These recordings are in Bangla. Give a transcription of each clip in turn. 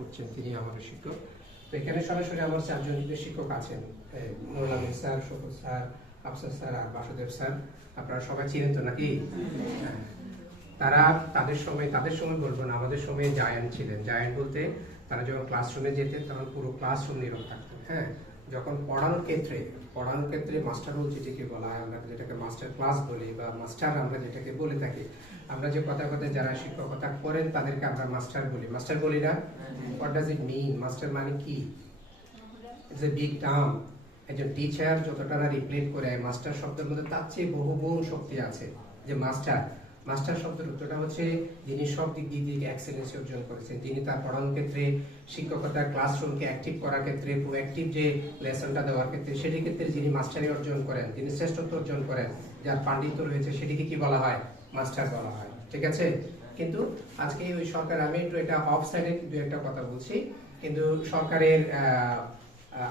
করছেন, তিনি আমাদের শিক্ষক। তো এখানে সরাসরি আমার চারজন শিক্ষক আছেন, Nurul Amin sir, Shafiq sir, Afsar sir আর বাসুদেব স্যার। আপনারা সবাই চিনেন তো নাকি? তারা তাদের সময় বলবো না, আমাদের সময় জায়ান্ট ছিলেন। জায়ান্ট বলতে তারা যখন ক্লাসরুমে যেতেন তখন পুরো ক্লাসরুম নীরব থাকতেন। হ্যাঁ, যখন পড়ানোর ক্ষেত্রে মাস্টার রোল যেটাকে বলা হয়, আমরা যেটাকে মাস্টার ক্লাস বলি বা মাস্টার আমরা যেটাকে বলে থাকি, আমরা যে কথা যারা শিক্ষকতা করেন তাদেরকে আমরা মাস্টার বলি না? What does it mean? Master মানে কি? It's a big term. একজন টিচার যতটা না রিপ্লেট করে মাস্টার শব্দের মধ্যে তার চেয়ে বহুগুণ শক্তি আছে। যে মাস্টার শব্দের উত্তরটা হচ্ছে যিনি সব দিক দিয়ে এক্সেলেন্স অর্জন করেছেন, যিনি তার পড়ানোর ক্ষেত্রে, শিক্ষকতার ক্লাসরুমকে অ্যাক্টিভ করার ক্ষেত্রে, প্রোঅ্যাক্টিভ যে লেসনটা দেওয়ার ক্ষেত্রে, সেটির ক্ষেত্রে যিনি মাস্টারি অর্জন করেন, যিনি শ্রেষ্ঠত্ব অর্জন করেন, যার পাণ্ডিত্য রয়েছে, সেটিকে কি বলা হয়? মাস্টার বলা হয়। ঠিক আছে? কিন্তু আজকে ওই সরকার, আমি একটু এটা অফ সাইডে দু একটা কথা বলছি, কিন্তু সরকারের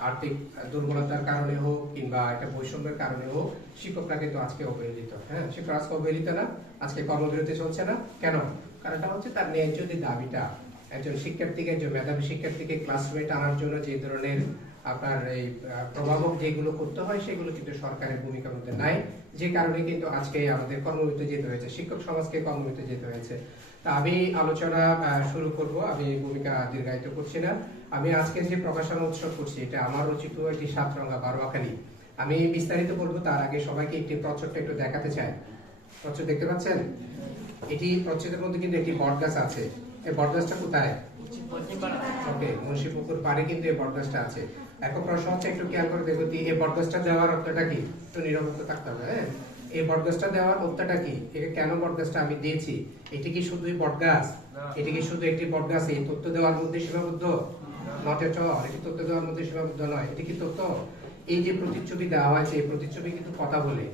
আর্থিক দুর্বলতার কারণে হোক কিংবা একটা বৈষম্যের কারণে হোক, শিক্ষকরা কিন্তু আজকে অবহেলিত। হ্যাঁ, শিক্ষক আজকে অবহেলিত না, আজকে কর্মবিরতি চলছে না। কেন? কারণটা হচ্ছে তার ন্যায্য যে দাবিটা, একজন শিক্ষার্থীকে, একজন মেধাবী শিক্ষার্থীকে ক্লাসরুমে টানার জন্য যে ধরনের আপনার এই প্রভাবক যেগুলো করতে হয়, সেগুলো কিন্তু সরকারের ভূমিকার মধ্যে নাই। যে কারণে কিন্তু আজকে আমাদের কর্মবিরতি যেতে হয়েছে, শিক্ষক সমাজকে কর্মবিরতি যেতে হয়েছে। তা আমি আলোচনা শুরু করব, আমি ভূমিকা দীর্ঘায়িত করছি না। আমি আজকে যে প্রকাশনা উৎসব করছি, এটা আমার রচিত একটি সাতরঙা বারোয়াখালী। আমি বিস্তারিত বলবো তার আগে সবাইকে একটি প্রচ্ছদটা একটু দেখাতে চাই। প্রচ্ছদ দেখতে পাচ্ছেন? এটি প্রচ্ছদের মধ্যে কিন্তু একটি বটগাছ আছে। এই বটগাছটা কোথায়? ওকে, মুন্সিপুকুর পাড়ে কিন্তু এই বটগাছটা আছে। এখন প্রশ্ন হচ্ছে, একটু খেয়াল করে দেখো এই বটগাছটা দেওয়ার অর্থটা কি? একটু নীরবতা থাকতে হবে। হ্যাঁ, এই বটগাছটা দেওয়ার অর্থটা কি? এটা কেন বটগাছটা আমি দিয়েছি? এটি কি শুধুই বটগাছ? এটি কি শুধু একটি বটগাছ এই তথ্য দেওয়ার মধ্যে সীমাবদ্ধ? Not at all. এটি তথ্য দেওয়ার মধ্যে সীমাবদ্ধ নয়। এটি কি তথ্য? এই যে প্রতিচ্ছবি দেওয়া হয়েছে, এই প্রতিচ্ছবি কিন্তু কথা বলে।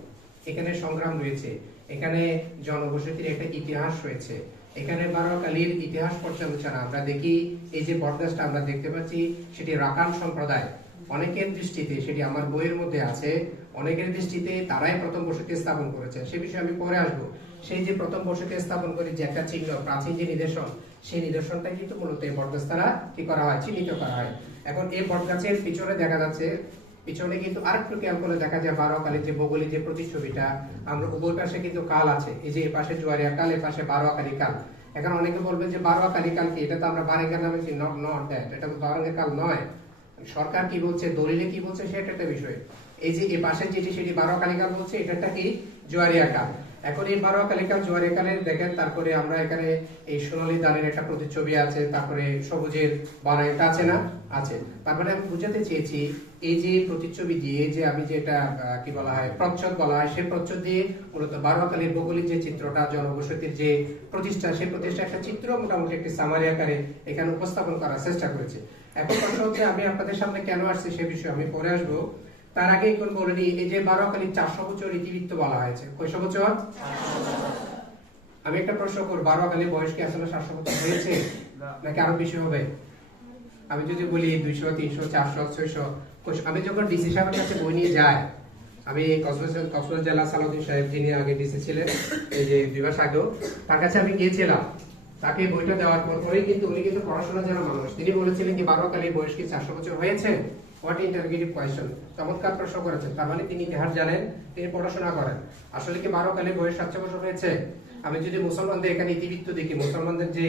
এখানে সংগ্রাম রয়েছে, এখানে জনবসতির একটা ইতিহাস রয়েছে, এখানে বারোয়াখালীর ইতিহাস পর্যালোচনা আমরা দেখি। এই যে বটগাছটা আমরা দেখতে পাচ্ছি, সেটি রাখাল সম্প্রদায়। অনেকের দৃষ্টিতে সেটি আমার বইয়ের মধ্যে আছে, অনেকের দৃষ্টিতে তারাই প্রথম বসতি স্থাপন করেছে, সে বিষয়ে আমি পরে আসবো। সেই যে প্রথম বসতি স্থাপন করে যে একটা চিহ্ন, প্রাচীন যে নিদর্শন, সেই নিদর্শনটা কিন্তু মূলত এই বটগাছ দ্বারা কি করা হয়? চিহ্নিত করা হয়। এখন এই বটগাছের পিছনে দেখা যাচ্ছে, পিছনে কিন্তু আরেকটু খেয়াল করে দেখা যায় বারোয়াখালীর যে ভৌগোলিক যে প্রতিচ্ছবিটা, আমরা উভয় পাশে কিন্তু কাল আছে। এই যে পাশে জোয়ারিয়া কাল, এ পাশে বারোয়াখালী কাল। এখন অনেকে বলবেন যে বারোয়াখালী কাল কি? এটা তো আমরা বারেঙ্গার নামে চিনি। নট দ্যাট, এটা তো বারেঙ্গার কাল নয়। সরকার কি বলছে, দলিলে কি বলছে, সেটা একটা বিষয়। এই যে এই পাশের যেটি, সেটি বারোয়াখালী কাল বলছে, এটা কি? জোয়ারিয়া কাল। এখন এই বারোয়াখালী কাল, জোয়ারিয়া কালের দেখেন, তারপরে আমরা এখানে এই সোনালী দানের একটা প্রতিচ্ছবি আছে, তারপরে সবুজের বানাইটা আছে না? আছে। তারপরে আমি বুঝাতে চেয়েছি, এই যে প্রতিচ্ছবি দিয়ে, যে আমি যেটা কি বলা হয়, প্রচ্ছদ বলা হয়, সেই প্রচ্ছদ দিয়ে মূলত বারোয়াখালীর ভৌগোলিক যে চিত্রটা, জনবসতির যে প্রতিষ্ঠা, সেই প্রতিষ্ঠা একটা চিত্র মোটামুটি একটি সামারি আকারে এখানে উপস্থাপন করার চেষ্টা করেছে। এখন প্রশ্ন হচ্ছে, আমি আপনাদের সামনে কেন আসছি সে বিষয়ে আমি পরে আসবো। তার আগে এখন বলে নিই, এই যে বারোয়াখালীর 400 বছর ইতিবৃত্ত বলা হয়েছে, কয়শো বছর? আমি একটা প্রশ্ন করব, বারোয়াখালীর বয়স কি আসলে 700 বছর হয়েছে নাকি আরো বেশি হবে? আমি যদি বলি 200, 300, 400, 600, আমি যখন ডিসি সাহেবের কাছে বই নিয়ে যাই, আমি কক্সবাজার জেলা সালাউদ্দিন সাহেব, যিনি আগে ডিসি ছিলেন, এই যে 2 মাস আগেও, তার কাছে আমি গিয়েছিলাম। তাকে বইটা দেওয়ার পরেই কিন্তু উনি কিন্তু পড়াশোনা জানা মানুষ, তিনি বলেছিলেন কি বারোয়াখালীর বয়স কি 400 বছর হয়েছে? হোয়াট ইন্টারোগেটিভ কোয়েশ্চন, চমৎকার প্রশ্ন করেছেন। তার মানে তিনি ইতিহাস জানেন, তিনি পড়াশোনা করেন। আসলে কি বারোয়াখালীর বয়স 700 বছর হয়েছে? আমি যদি মুসলমানদের এখানে ইতিবৃত্ত দেখি, মুসলমানদের যে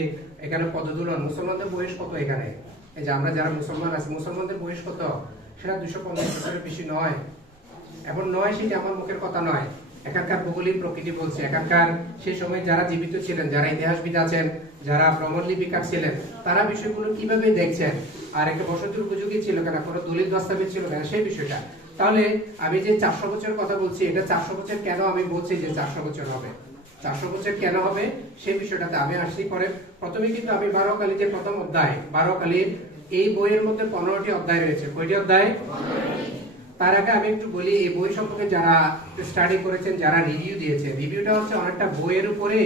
এখানে পদদুলন, মুসলমানদের বয়স কত এখানে? এই যে আমরা যারা মুসলমান আছি, মুসলমানদের বয়স কত? সেটা 250 বছরের বেশি নয়। এখন নয়, সেটা আমার মুখের কথা নয়, এখানকার ভৌগোলিক প্রকৃতি বলছে। এখানকার সেই সময় যারা জীবিত ছিলেন, যারা ইতিহাসবিদ আছেন, যারা ভ্রমণ লিপিকার ছিলেন, তারা বিষয়গুলো কিভাবে দেখছেন, আর একটা বসতির উপযোগী ছিল কিনা, কোনো দলিল দস্তাবেজ ছিল কিনা, সেই বিষয়টা। তাহলে আমি যে 400 বছরের কথা বলছি, এটা 400 বছর কেন আমি বলছি যে 400 বছর হবে, 400 বছর কেন হবে সেই বিষয়টাতে আমি আসছি পরে। প্রথমে কিন্তু আমি বারোয়াখালীর যে প্রথম অধ্যায়, বারোয়াখালীর এই বইয়ের মধ্যে 15টি অধ্যায় রয়েছে। কয়টি অধ্যায়? তার আগে আমি একটু বলি, এই বই সম্পর্কে যারা স্টাডি করেছেন, যারা রিভিউ দিয়েছে, রিভিউটা হচ্ছে অনেকটা বইয়ের উপরে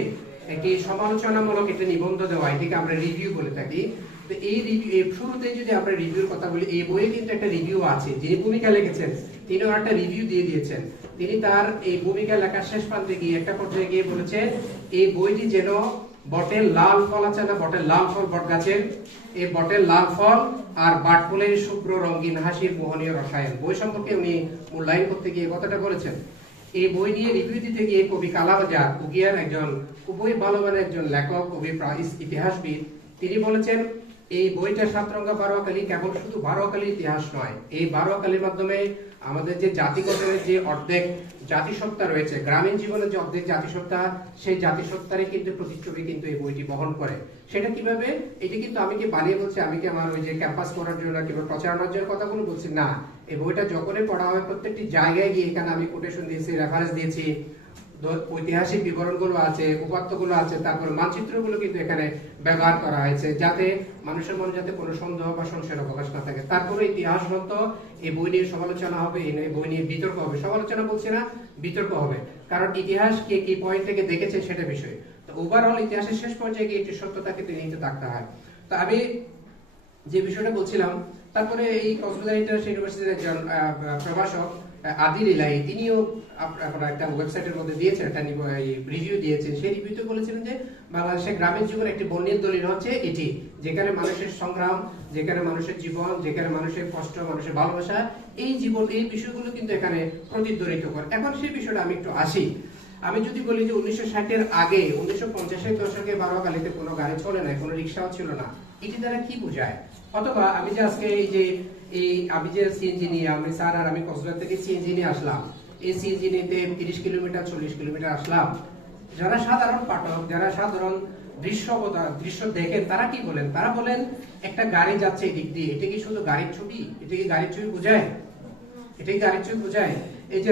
একটি সমালোচনামূলক একটা নিবন্ধ দেওয়া, এটিকে আমরা রিভিউ বলে থাকি। তো এই রিভিউ, শুরুতে যদি আমরা রিভিউর কথা বলি, এই বইয়ে কিন্তু একটা রিভিউ আছে, যিনি ভূমিকা লিখেছেন তিনিও একটা রিভিউ দিয়ে দিয়েছেন। তিনি তার এই ভূমিকা লেখার শেষ প্রান্তে গিয়ে একটা পর্যায়ে গিয়ে বলেছেন, এই বইটি যেন বটের লাল ফল আছে না, বটের লাল ফল বট গাছের, এই বটের লাল ফল আর বাটফুলের শুভ্র রঙিন হাসির মোহনীয় রসায়ন বই সম্পর্কে উনি মূল্যায়ন করতে গিয়ে কথাটা বলেছেন। এই বই নিয়ে রিভিউ দিতে গিয়ে কবি কালাবাজার উগিয়ার একজন খুবই ভালো মানের একজন লেখক, কবি ইতিহাসবিদ, তিনি বলেছেন এই বইটা সাতরঙ্গা বারোয়াকালী কেবল শুধু বারোয়াকালীর ইতিহাস নয়, এই বারোয়াকালীর মাধ্যমে আমাদের যে জাতিগতের যে অর্ধেক জাতিসত্তা রয়েছে, গ্রামীণ জীবনের যে অর্ধেক জাতিসত্তা, সেই জাতিসত্তারই কিন্তু প্রতিচ্ছবি কিন্তু এই বইটি বহন করে। সেটা কিভাবে? এটি কিন্তু আমি কি বানিয়ে বলছি, আমি কি আমার ওই যে ক্যাম্পাস করার জন্য কিংবা প্রচারণার জন্য কথাগুলো বলছি না। এই বইটা যখনই পড়া হয় প্রত্যেকটি জায়গায় গিয়ে এখানে আমি কোটেশন দিয়েছি, রেফারেন্স দিয়েছি, ঐতিহাসিক বিবরণগুলো আছে, উপাত্তগুলো আছে, তারপর মানচিত্রগুলো কিন্তু এখানে ব্যবহার করা হয়েছে, যাতে মানুষের মনে যাতে কোনো সন্দেহ বা সংশয়ের অবকাশ না থাকে। তারপরে ইতিহাস গ্রন্থ, এই বই নিয়ে সমালোচনা হবে, এই বই নিয়ে বিতর্ক হবে। সমালোচনা বলছি না, বিতর্ক হবে, কারণ ইতিহাস কে কি পয়েন্ট থেকে দেখেছে সেটা বিষয়। তো ওভারঅল ইতিহাসের শেষ পর্যায়ে গিয়ে একটি সত্যতাকে নিতে থাকতে হয়। তো আমি যে বিষয়টা বলছিলাম, তারপরে এই কক্সবাজার ইন্টারন্যাশনাল ইউনিভার্সিটির একজন প্রভাষক আদিল ইলাহি, তিনিও আপনার একটা ওয়েবসাইটের মধ্যে দিয়েছেন, একটা রিভিউ দিয়েছেন। সেই রিভিউতে বলেছিলেন যে বাংলাদেশের গ্রামের জীবনের একটি বর্ণিল দলিল হচ্ছে এটি, যেখানে মানুষের সংগ্রাম, যেখানে মানুষের জীবন, যেখানে মানুষের কষ্ট, মানুষের ভালোবাসা, এই জীবন, এই বিষয়গুলো কিন্তু এখানে প্রতিধ্বনিত করে। এখন সেই বিষয়টা আমি একটু আসি। আমি যদি বলি যে 1960-এর আগে 1950-এর দশকে বারোয়াকালীতে কোনো গাড়ি চলে না, কোনো রিক্সাও ছিল না, এটি দ্বারা কি বোঝায়? অথবা আমি যে আজকে আমি যে সিএনজি নিয়ে, আমি স্যার আর আমি কক্সবাজার থেকে সিএনজি নিয়ে আসলাম, এই সিএনজি নিতে 30 কিলোমিটার 40 কিলোমিটার আসলাম, যারা সাধারণ পাঠক, যারা সাধারণ দৃশ্য দেখেন, তারা কি বলেন? তারা বলেন একটা গাড়ি যাচ্ছে এই দিক দিয়ে, এটা কি শুধু গাড়ির ছবি? এটা কি গাড়ির ছবি বোঝায়? এটা কি গাড়ির ছবি বোঝায়? এই যে